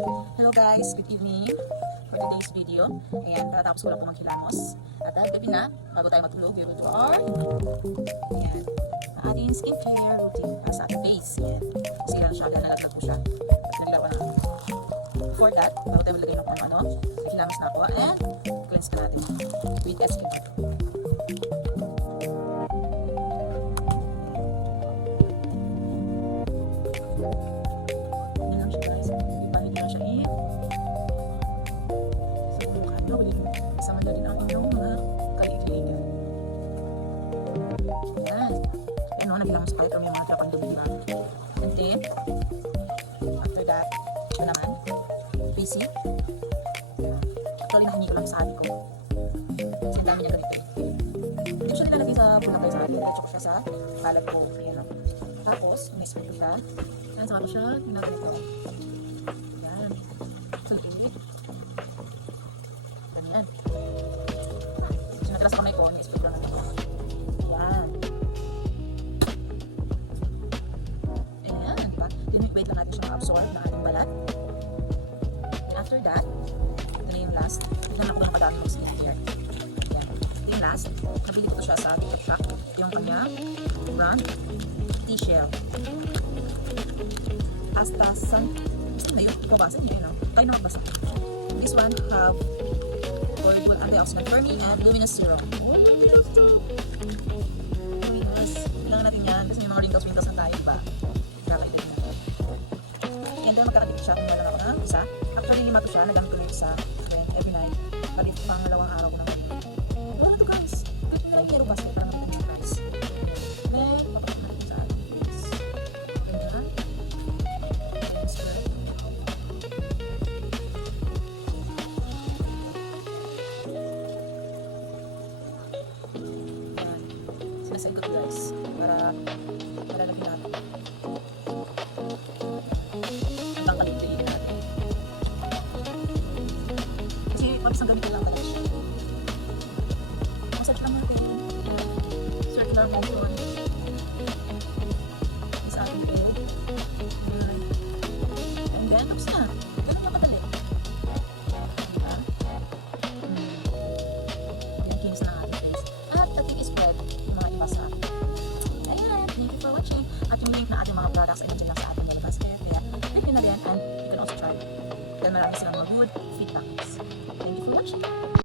Hello guys, good evening for today's video. Ayan, katatapos ko lang po maghilamos. At dahil gabi na, bago tayo matulog, we will do our ayan, ating skincare routine sa ating face. Ayan, kasi lang siya, dahil nalaglag po siya. Nalaglag pa na. For that, bago tayo malagay ng kung ano, naghilamos na ako and cleanse ka natin with SK2. Sama na rin ang inyong mga kaibigan. Ayan. Ayan o, nagilamos pa ito may mga trapang dumi, diba? And then, after that, ito naman, PC. Actually, nahingi ko lang sa akin ko. Kasi ang dami niya ganito eh. Hindi ko siya nilalagay sa bulagay sa akin. Diretso ko siya sa balat ko. Ayan o. Tapos, in-spray ko siya. Ayan, saka ko siya, ginagalit ko. Ayan. Sulit. Ganyan. Sinatira sa kamay ko, ni-spray lang natin. Ayan. Ayan, diba? Wait lang natin siya ma-absorb na ating balat. And after that, ito na yung last. Tignan ako ng kadami ng skincare. Ayan. Ito yung last. Nabili ko siya sa Tiktok Shop. Ito yung kanya brand T-Shell. Hasta San. Saan na yun? Ipabasa niya yun. Kayo na magbasa. This one have Horrible antioxidant firming and luminous serum. Oh, luminous. Kailangan natin yan kasi may mga wrinkles na tayo, diba? Kakainin natin. And then magkakadip siya kung wala ako ng isa. Actually, 5 to siya. Nagamit ko na yung isa every night. Kadip pang 2 araw ko na ganyan. Wala to guys. Good na lang yung yellow basket para makita nyo guys. Then, papakita natin sa atin. Ganyan. Sinasagot guys para malalagyan natin hanggang kalibrilin natin kasi mabisang gamitin lang talaga siya. Massage lang natin circular motion sa ating head and then tapos na. Ganun lang kadali. Yan kinis na ating face at ating spread sa akin. Ayan, thank you for watching. At yung link na ating mga products ay nandiyan lang sa ating yellow basket. Kaya, click nyo na rin and you can also try. Dahil marami silang mga good feedbacks. Thank you for watching.